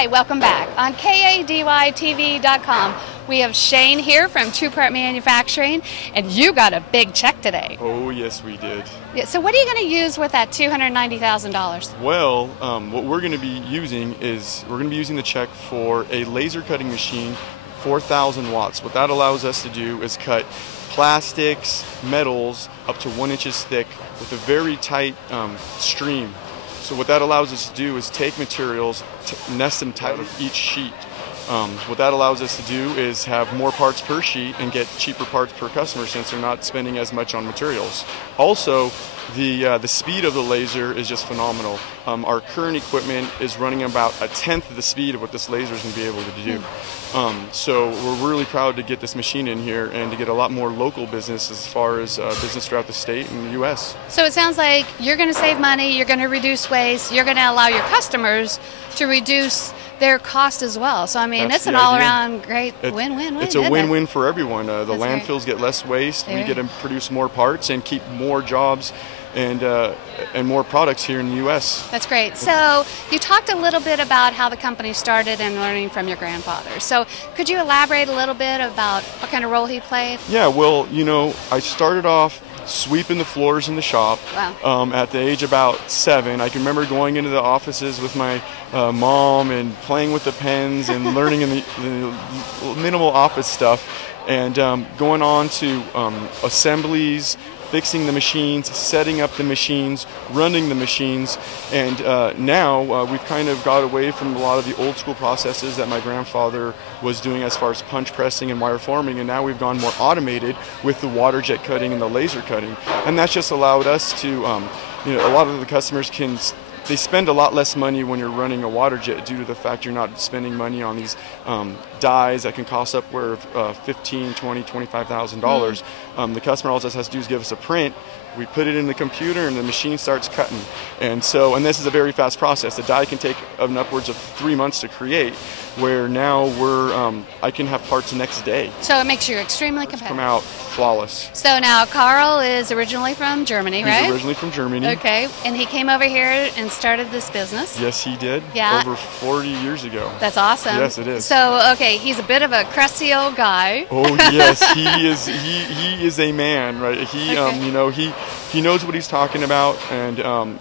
Hi, welcome back. On KADYTV.com, we have Shane here from Prukop Manufacturing, and you got a big check today. Oh, yes, we did. Yeah, so what are you going to use with that $290,000? Well, what we're going to be using is, we're going to be using the check for a laser cutting machine, 4,000 watts. What that allows us to do is cut plastics, metals up to 1 inch thick with a very tight stream. So what that allows us to do is take materials, nest them tight with each sheet. What that allows us to do is have more parts per sheet and get cheaper parts per customer since they're not spending as much on materials. Also, the speed of the laser is just phenomenal. Our current equipment is running about 1/10 of the speed of what this laser is going to be able to do. So we're really proud to get this machine in here and to get a lot more local business as far as business throughout the state and the U.S. So it sounds like you're going to save money, you're going to reduce waste, you're going to allow your customers to reduce their cost as well. So I mean, it's an all-around great win-win-win. It's a win-win for everyone. The That's landfills get less waste, we get to produce more parts and keep more jobs and more products here in the U.S. That's great. So you talked a little bit about how the company started and learning from your grandfather. So could you elaborate a little bit about what kind of role he played? Yeah, well, you know, I started off sweeping the floors in the shop. Wow. At the age about 7. I can remember going into the offices with my mom and playing with the pens and learning in the minimal office stuff, and going on to assemblies, fixing the machines, setting up the machines, running the machines, and now we've kind of got away from a lot of the old school processes that my grandfather was doing as far as punch pressing and wire forming, and now we've gone more automated with the water jet cutting and the laser cutting, and that's just allowed us to, you know, a lot of the customers they spend a lot less money when you're running a water jet due to the fact you're not spending money on these dies that can cost upward of $15,000, $20,000, $25,000. The customer all just has to do is give us a print. We put it in the computer and the machine starts cutting. And this is a very fast process. The die can take upwards of 3 months to create, where now I can have parts the next day. So it makes you extremely competitive. Come out flawless. So now Carl is originally from Germany, right? He's originally from Germany. Okay, and he came over here and started this business. Yes, he did. Yeah. Over 40 years ago. That's awesome. Yes, it is. So, okay, he's a bit of a crusty old guy. Oh yes, he is. He is a man, right? He, you know, he knows what he's talking about, and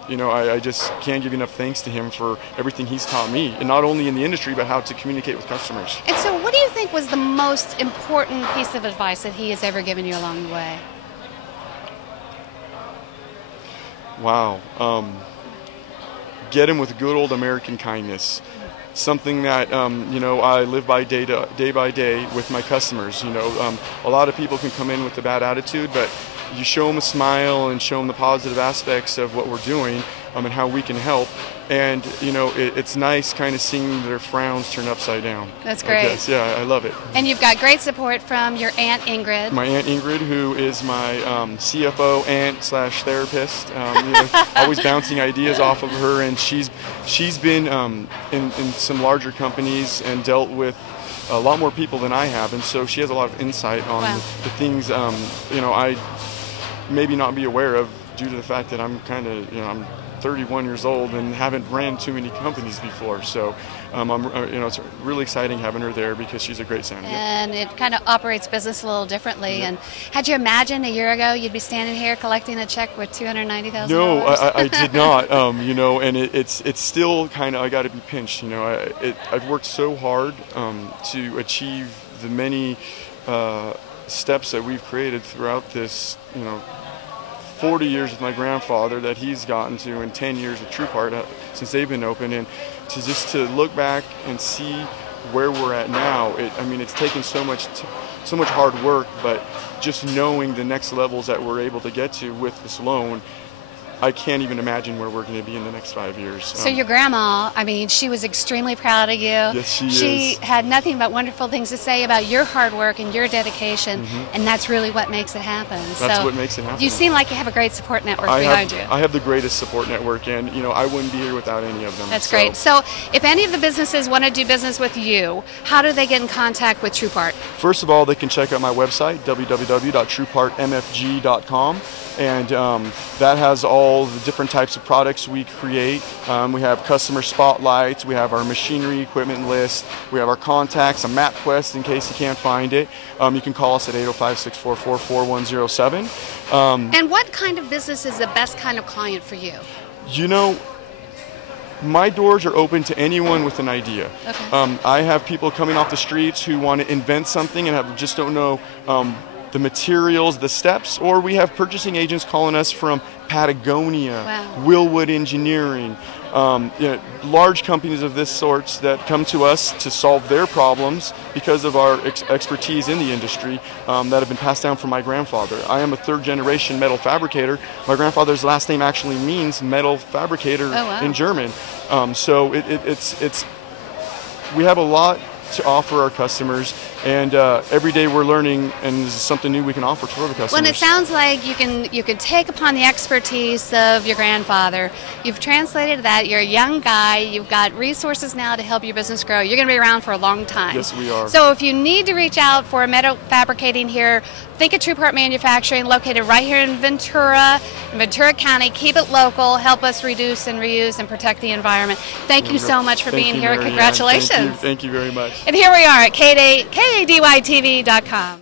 you know, I just can't give enough thanks to him for everything he's taught me, and not only in the industry, but how to communicate with customers. And so, what do you think was the most important piece of advice that he has ever given you along the way? Wow. Get him with good old American kindness. Something that you know, I live by day by day with my customers. You know, a lot of people can come in with a bad attitude, but you show them a smile and show them the positive aspects of what we're doing and how we can help. And you know, it's nice kind of seeing their frowns turn upside down. That's great. Yes, yeah, I love it. And you've got great support from your Aunt Ingrid. My Aunt Ingrid, who is my CFO aunt/therapist, you know, always bouncing ideas off of her, and she's been in some larger companies and dealt with a lot more people than I have, and so she has a lot of insight on the things you know, I maybe not be aware of due to the fact that I'm kind of, you know, I'm 31 years old and haven't ran too many companies before, so you know, it's really exciting having her there because she's a great sounding. And it kind of operates business a little differently. And had you imagined a year ago you'd be standing here collecting a check with $290,000? No, I did not. You know, and it's still kind of, I got to be pinched. You know, I've worked so hard to achieve the many steps that we've created throughout this, you know, 40 years with my grandfather that he's gotten to, and 10 years with Prukop since they've been open, and to look back and see where we're at now. I mean, it's taken so much hard work, but just knowing the next levels that we're able to get to with this loan, I can't even imagine where we're going to be in the next 5 years. So your grandma, I mean, she was extremely proud of you. Yes, she is. She had nothing but wonderful things to say about your hard work and your dedication, and that's really what makes it happen. That's what makes it happen. You seem like you have a great support network behind you. I have the greatest support network, and you know, I wouldn't be here without any of them. That's great. So if any of the businesses want to do business with you, how do they get in contact with Prukop? First of all, they can check out my website, www.trupartmfg.com, and that has all all the different types of products we create. We have customer spotlights, we have our machinery equipment list, we have our contacts, a MapQuest in case you can't find it. You can call us at 805-644-4107. And what kind of business is the best kind of client for you? You know, my doors are open to anyone with an idea. Okay. I have people coming off the streets who want to invent something and just don't know the materials, the steps, or we have purchasing agents calling us from Patagonia, wow, Willwood Engineering, large companies of this sorts that come to us to solve their problems because of our expertise in the industry that have been passed down from my grandfather. I am a third-generation metal fabricator. My grandfather's last name actually means metal fabricator in German. So it's we have a lot to offer our customers, and every day we're learning, and this is something new we can offer to our customers. Well, it sounds like you can take upon the expertise of your grandfather. You've translated that. You're a young guy. You've got resources now to help your business grow. You're going to be around for a long time. Yes, we are. So if you need to reach out for metal fabricating here, think of TruePart Manufacturing, located right here in Ventura County. Keep it local. Help us reduce and reuse and protect the environment. Thank you so much for being here. Marianne. Congratulations. Thank you very much. And here we are at KADYTV.com.